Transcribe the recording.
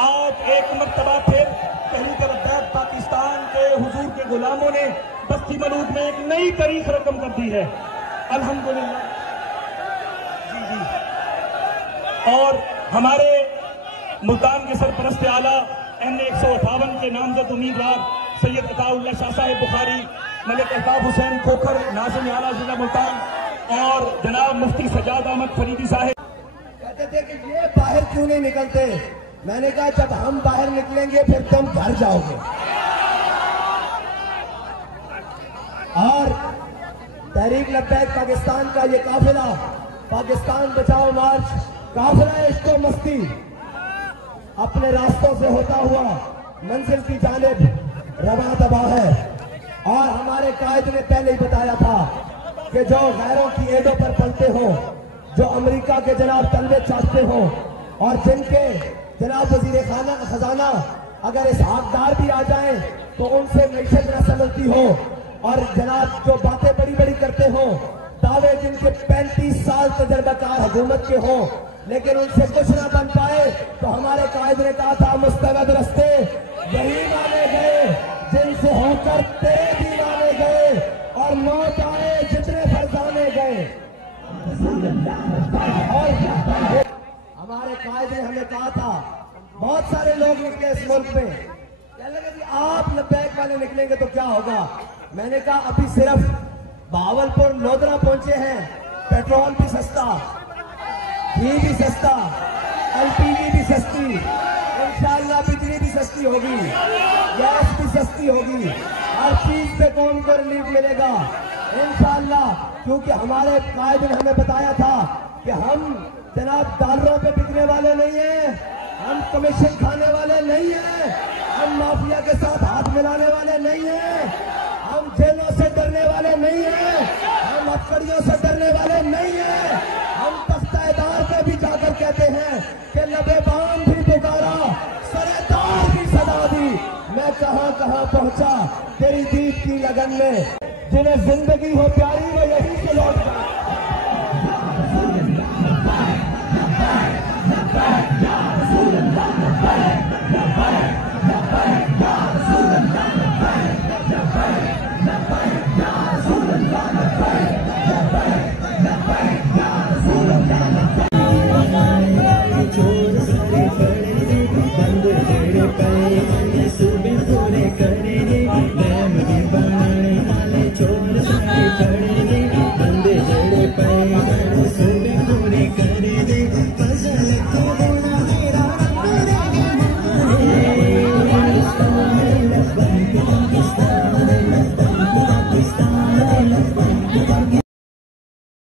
आज एक मर्तबा फिर तहरीक लब्बैक पाकिस्तान के हुजूर के गुलामों ने बस्ती मलूक में एक नई तारीख रकम कर दी है, अल्हम्दुलिल्लाह। जी। और हमारे मुल्तान के सरपरस्त आला NA 158 के नामजद उम्मीदवार सैयद अताउल्लाह शाह साहिब बुखारी, मलिक अल्ताफ हुसैन खोखर, नाज़िम आला जिला मुल्तान और जनाब मुफ्ती सजाद अहमद फरीदी साहिब कहते थे कि ये बाहर क्यों नहीं निकलते। मैंने कहा जब हम बाहर निकलेंगे फिर तुम घर जाओगे। और तहरीक लब्बैक पाकिस्तान का ये काफिला, पाकिस्तान बचाओ मार्च काफिला इश्को मस्ती अपने रास्तों से होता हुआ मंजिल की जानिब रवा दबा है। और हमारे कायद ने पहले ही बताया था कि जो गैरों की एडों पर पलते हो, जो अमेरिका के जनाब तलबे चाहते हो और जिनके जनाब वजीर खजाना अगर इस हकदार भी आ जाए तो उनसे मैशत न समझती हो, और जनाब जो बातें बड़ी बड़ी करते हो, दावे जिनके 35 साल तजर्बाकार हुकूमत के हो लेकिन उनसे कुछ ना बन पाए, तो हमारे कायद ने कहा था मुस्तबद रस्ते यही माने गए जिनसे होकर तेरे दीवाने गए और मौत आए जितने फरजाने गए। और हमारे कायद ने हमें कहा था, बहुत सारे लोग निकले इस मुल्क में, क्या लगा कि आप लब्बैक वाले निकलेंगे तो क्या होगा। मैंने कहा अभी सिर्फ भावलपुर लोधरा पहुंचे हैं, पेट्रोल भी सस्ता, घी भी सस्ता, LPG भी सस्ती, इंशाअल्लाह बिजली भी सस्ती होगी, गैस भी सस्ती होगी, हर चीज पे कौन को रिलीफ मिलेगा इंशाअल्लाह। क्योंकि हमारे कायद ने हमें बताया था कि हम जनाब डॉलरों पे बिकने वाले नहीं हैं, हम कमीशन खाने वाले नहीं हैं, हम माफिया के साथ हाथ मिलाने वाले नहीं हैं, हम जेलों से डरने वाले नहीं हैं, हम हथकड़ियों से डरने वाले नहीं हैं। हम तख्तादार पे भी जाकर कहते हैं कि लबे बाम भी पुकारा, सरेदार भी सदा दी, मैं कहां कहां पहुंचा तेरी दीद की लगन में। जिन्हें जिंदगी हो प्यारी वो यहीं से लौट गए।